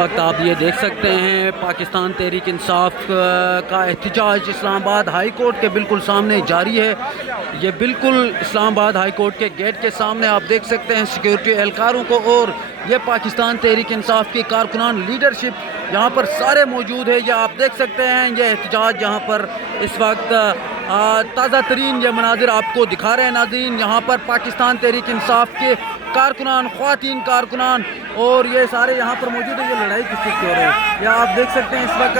वक्त आप ये देख सकते हैं पाकिस्तान तहरीक इंसाफ का एहतजाज इस्लामाबाद हाई कोर्ट के बिल्कुल सामने जारी है। ये बिल्कुल इस्लामाबाद हाई कोर्ट के गेट के सामने आप देख सकते हैं सिक्योरिटी एहलकारों को, और ये पाकिस्तान तहरीक इंसाफ की कारकुनान लीडरशिप यहाँ पर सारे मौजूद है। ये आप देख सकते हैं ये एहतजाज यहाँ पर इस वक्त ताज़ा तरीन ये मनाजिर आपको दिखा रहे हैं नाज़रीन। यहाँ पर पाकिस्तान तहरीक इंसाफ के कारकुनान, ख्वातीन कारकुनान और ये सारे यहाँ पर मौजूद है। ये लड़ाई किस चीज़ की हो रही है, या आप देख सकते हैं इस वक्त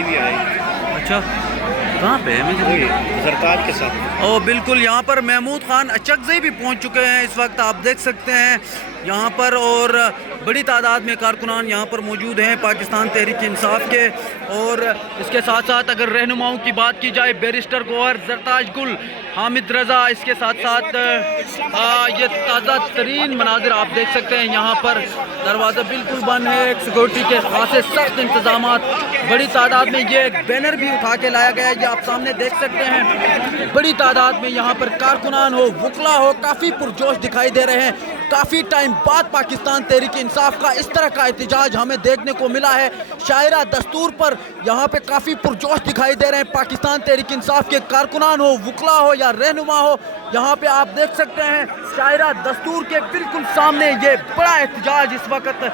भी आए। अच्छा, कहाँ पे है? मुझे सरताज के साथ। और बिल्कुल यहाँ पर महमूद खान अचकज़ई भी पहुँच चुके हैं इस वक्त आप देख सकते हैं यहाँ पर, और बड़ी तादाद में कारकुनान यहाँ पर मौजूद हैं पाकिस्तान तहरीक इंसाफ के। और इसके साथ साथ अगर रहनुमाओं की बात की जाए, बैरिस्टर गौहर, जरताज गुल, हामिद रज़ा, इसके साथ साथ ये ताज़ा तरीन मनाजिर आप देख सकते हैं। यहाँ पर दरवाज़ा बिल्कुल बंद है, सिक्योरिटी के खासे सख्त इंतजाम, बड़ी तादाद में ये एक बैनर भी उठा के लाया गया है, ये आप सामने देख सकते हैं। बड़ी तादाद में यहाँ पर कारकुनान हो, वकला हो, काफ़ी पुरजोश दिखाई दे रहे हैं। काफ़ी टाइम बाद पाकिस्तान तहरीक इंसाफ का इस तरह का एहतजाज हमें देखने को मिला है। शायरा दस्तूर पर यहाँ पे काफ़ी पुरजोश दिखाई दे रहे हैं। पाकिस्तान तहरीक इंसाफ के कारकुनान हो, वकला हो या रहनुमा हो, यहाँ पे आप देख सकते हैं शायरा दस्तूर के बिल्कुल सामने ये बड़ा एहतजाज इस वक्त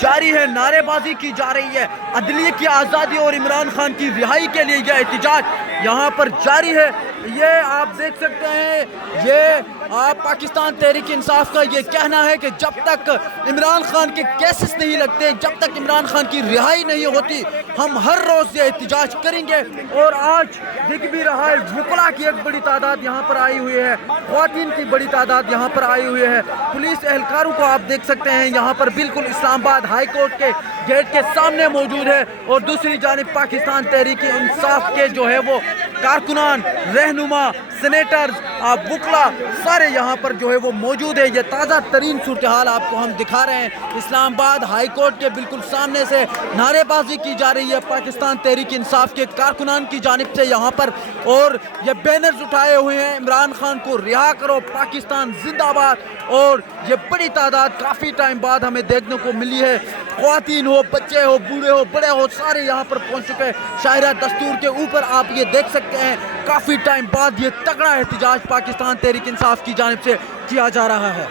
जारी है। नारेबाजी की जा रही है, अदलिया की आज़ादी और इमरान खान की रिहाई के लिए यह एहतजाज यहाँ पर जारी है। ये आप देख सकते हैं, ये पाकिस्तान तहरीक इंसाफ का ये कहना है कि जब तक इमरान खान के केसेस नहीं लगते, जब तक इमरान खान की रिहाई नहीं होती, हम हर रोज़ ये एहतजाज करेंगे। और आज दिख भी रहा है, वकला की एक बड़ी तादाद यहाँ पर आई हुई है, ख्वातीन की बड़ी तादाद यहाँ पर आई हुई है, पुलिस एहलकारों को आप देख सकते हैं यहाँ पर बिल्कुल इस्लामाबाद हाई कोर्ट के गेट के सामने मौजूद है। और दूसरी जानिब पाकिस्तान तहरीक इंसाफ के जो है वो कारकुनान, रहनुमा, सेनेटर्स, वकला सारे यहाँ पर जो है वो मौजूद है। ये ताज़ा तरीन सूरत हाल आपको हम दिखा रहे हैं। इस्लामाबाद हाई कोर्ट के बिल्कुल सामने से नारेबाजी की जा रही है पाकिस्तान तहरीक इंसाफ के कारकुनान की जानिब से यहाँ पर, और ये बैनर्स उठाए हुए हैं, इमरान खान को रिहा करो, पाकिस्तान जिंदाबाद। और ये बड़ी तादाद काफ़ी टाइम बाद हमें देखने को मिली है। ख्वातीन हो, बच्चे हो, बूढ़े हो, बड़े हो, सारे यहाँ पर पहुँच चुके हैं। शायरा दस्तूर के ऊपर आप ये देख सकते हैं काफ़ी टाइम बाद ये तगड़ा एहतजाज पाकिस्तान तहरीक इंसाफ की जानिब से किया जा रहा है।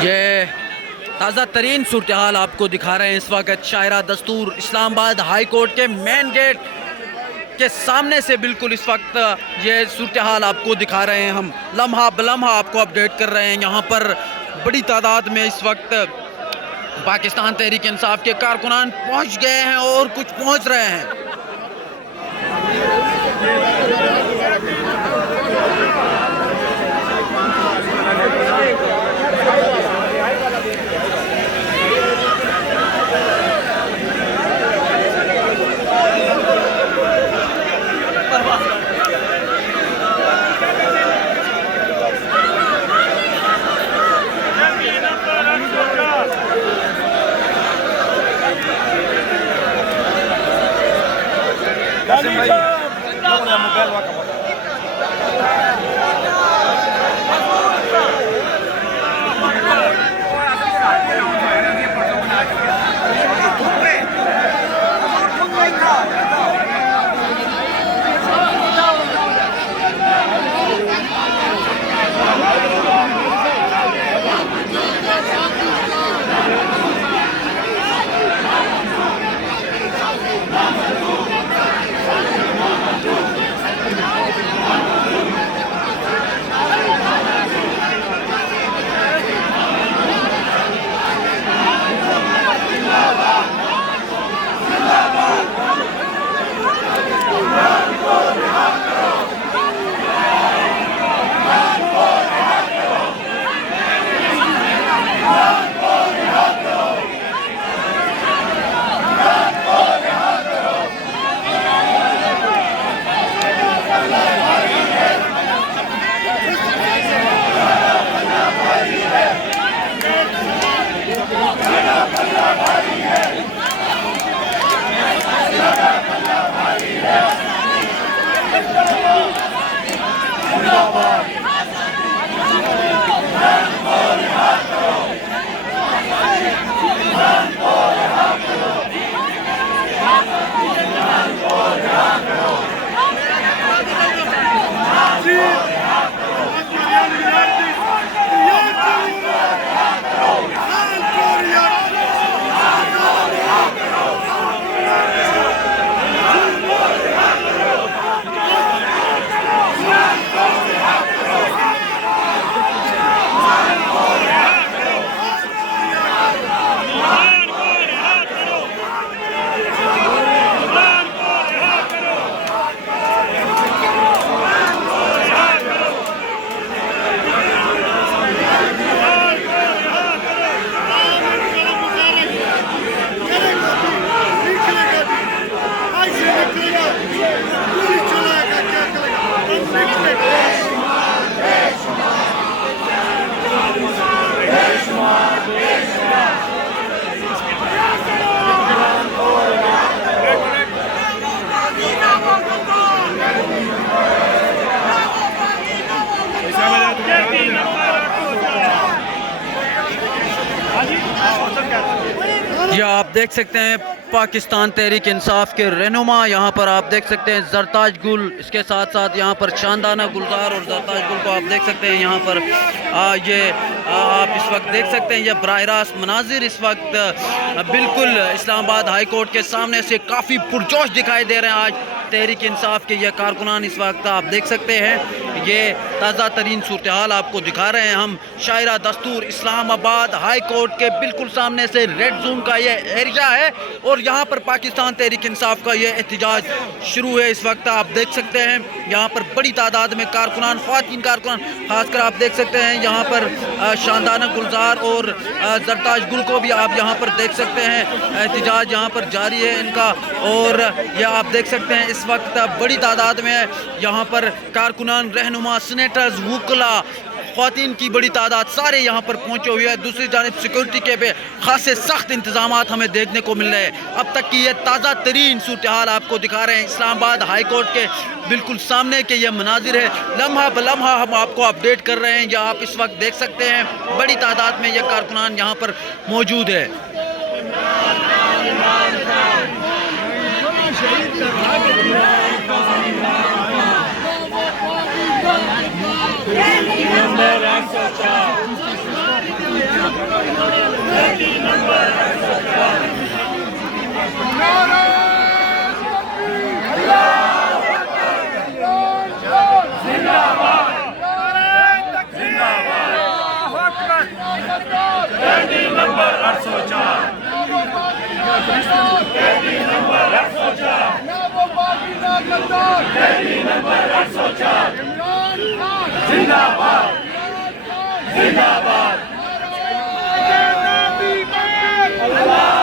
ये ताज़ा तरीन सूरत हाल आपको दिखा रहे हैं इस वक्त शायरा दस्तूर इस्लामाबाद हाई कोर्ट के मेन गेट के सामने से बिल्कुल इस वक्त ये सूरत हाल आपको दिखा रहे हैं। हम लम्हा बलम्हा आपको अपडेट कर रहे हैं। यहाँ पर बड़ी तादाद में इस वक्त पाकिस्तान तहरीक इंसाफ के कारकुनान पहुँच गए हैं और कुछ पहुँच रहे हैं। ये आप देख सकते हैं पाकिस्तान तहरीक इंसाफ के रहनुमा, यहाँ पर आप देख सकते हैं जरताज गुल, इसके साथ साथ यहाँ पर शानदाना गुलजार और जरताज गुल को आप देख सकते हैं यहाँ पर आप इस वक्त देख सकते हैं ये बराह रास्त मनाजिर इस वक्त बिल्कुल इस्लामाबाद हाई कोर्ट के सामने से काफ़ी पुरजोश दिखाई दे रहे हैं। आज तहरीक इंसाफ के ये कारकुनान इस वक्त आप देख सकते हैं ये ताज़ा तरीन सूरत हाल आपको दिखा रहे हैं हम। शायरा दस्तूर इस्लामाबाद हाई कोर्ट के बिल्कुल सामने से रेड जोन का ये एरिया है और यहाँ पर पाकिस्तान तहरीक इंसाफ का ये एहतजाज शुरू है। इस वक्त आप देख सकते हैं यहाँ पर बड़ी तादाद में कारकुनान, ख़वातीन कारकुनान खासकर आप देख सकते हैं यहाँ पर शानदाना गुलजार और जरताज गुल को भी आप यहाँ पर देख सकते हैं। एहतजाज यहाँ पर जारी है इनका और यह आप देख सकते हैं इस वक्त बड़ी तादाद में यहाँ पर कारकुनान, रहनुमा, सीनेटर्स, वुकला, ख़वातीन की बड़ी तादाद सारे यहाँ पर पहुँचे हुए हैं। दूसरी जानिब सिक्योरिटी के पे खासे सख्त इंतजाम हमें देखने को मिल रहे हैं। अब तक की ये ताज़ा तरीन सूरत हाल आपको दिखा रहे हैं इस्लामाबाद हाई कोर्ट के बिल्कुल सामने के ये मनाजिर है। लम्हा ब लम्हा हम आपको अपडेट कर रहे हैं। या आप इस वक्त देख सकते हैं बड़ी तादाद में ये कारकुनान यहाँ पर मौजूद है। जिंदाबाद जिंदाबाद अल्लाह